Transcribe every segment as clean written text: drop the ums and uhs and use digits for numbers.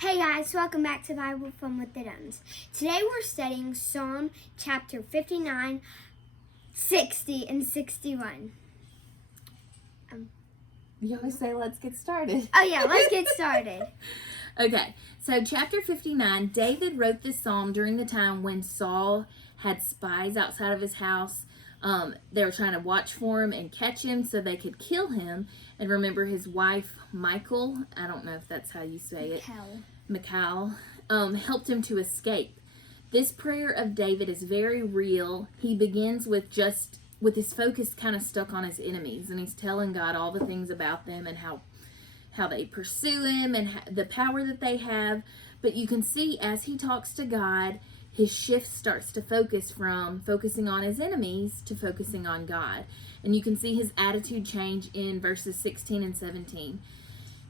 Hey guys, welcome back to Bible Fun with the Dunns. Today we're studying Psalm chapter 59, 60, and 61. You always say, let's get started. Oh yeah, let's get started. Okay, so chapter 59, David wrote this psalm during the time when Saul had spies outside of his house. They were trying to watch for him and catch him so they could kill him. And remember, his wife, Michal, I don't know if that's how you say it, Michal, helped him to escape. This prayer of David is very real. He begins with his focus kind of stuck on his enemies, and he's telling God all the things about them and how they pursue him and the power that they have. But you can see as he talks to God, his shift starts to focus from focusing on his enemies to focusing on God. And you can see his attitude change in verses 16 and 17.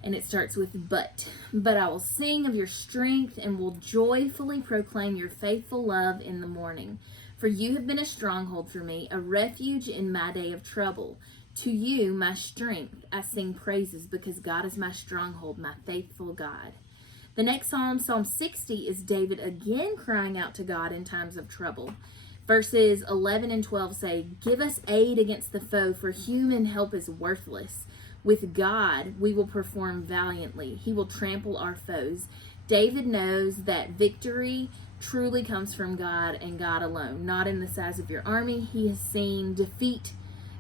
And it starts with, But I will sing of your strength and will joyfully proclaim your faithful love in the morning. For you have been a stronghold for me, a refuge in my day of trouble. To you, my strength, I sing praises because God is my stronghold, my faithful God. The next psalm, Psalm 60, is David again crying out to God in times of trouble. Verses 11 and 12 say, Give us aid against the foe, for human help is worthless. With God, we will perform valiantly. He will trample our foes. David knows that victory truly comes from God and God alone, not in the size of your army. He has seen defeat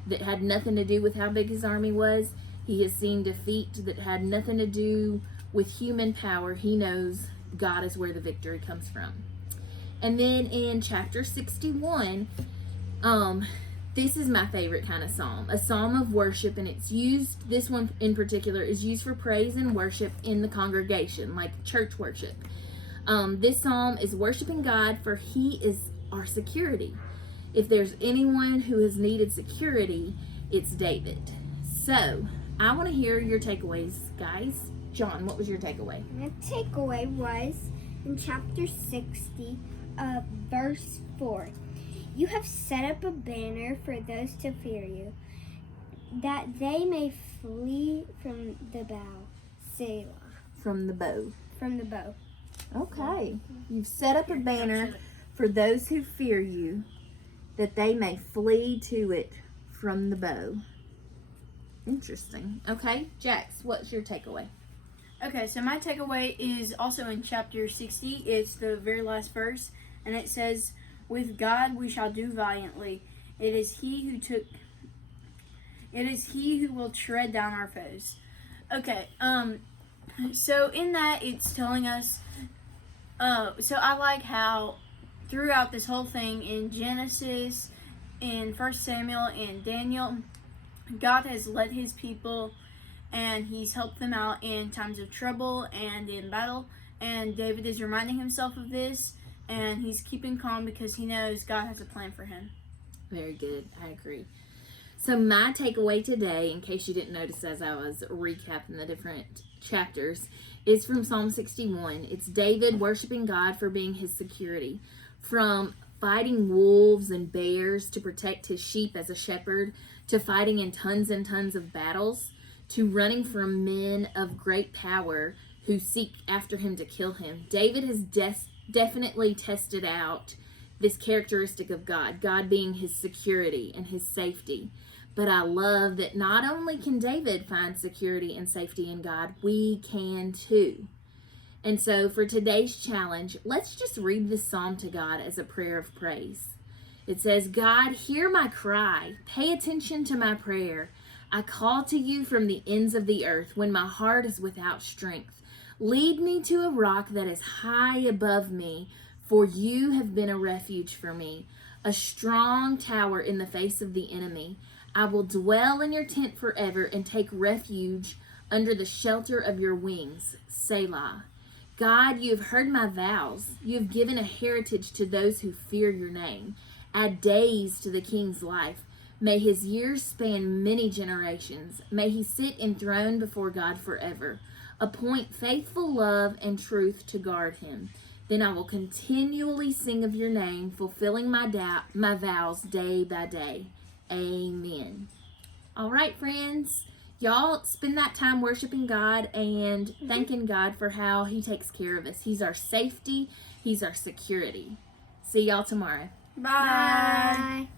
that had nothing to do with how big his army was. He has seen defeat that had nothing to do with human power. He knows God is where the victory comes from. And then in chapter 61, this is my favorite kind of psalm, a psalm of worship, and it's used, this one in particular, is used for praise and worship in the congregation, like church worship. This psalm is worshiping God, for He is our security. If there's anyone who has needed security, it's David. So, I want to hear your takeaways, guys. John, what was your takeaway? My takeaway was in chapter 60, verse 4. You have set up a banner for those to fear you, that they may flee from the bow. Selah. From the bow. From the bow. Okay. You've set up a banner for those who fear you, that they may flee to it from the bow. Interesting. Okay, Jax, what's your takeaway? Okay, so my takeaway is also in chapter 60. It's the very last verse, and it says, With God we shall do valiantly. It is He who will tread down our foes. Okay, so in that it's telling us, so I like how throughout this whole thing in Genesis, in 1 Samuel, and Daniel, God has led His people and He's helped them out in times of trouble and in battle. And David is reminding himself of this, and he's keeping calm because he knows God has a plan for him. Very good. I agree. So my takeaway today, in case you didn't notice as I was recapping the different chapters, is from Psalm 61. It's David worshiping God for being his security. From fighting wolves and bears to protect his sheep as a shepherd, to fighting in tons and tons of battles, to running from men of great power who seek after him to kill him. David has definitely tested out this characteristic of God being his security and his safety. But I love that not only can David find security and safety in God, we can too. And so for today's challenge, let's just read this psalm to God as a prayer of praise. It says, God, hear my cry. Pay attention to my prayer. I call to you from the ends of the earth when my heart is without strength. Lead me to a rock that is high above me, for you have been a refuge for me, a strong tower in the face of the enemy. I will dwell in your tent forever and take refuge under the shelter of your wings. Selah. God, you have heard my vows. You have given a heritage to those who fear your name. Add days to the king's life. May his years span many generations. May he sit enthroned before God forever. Appoint faithful love and truth to guard him. Then I will continually sing of your name, fulfilling my vows day by day. Amen. All right, friends. Y'all spend that time worshiping God and thanking God for how He takes care of us. He's our safety. He's our security. See y'all tomorrow. Bye. Bye.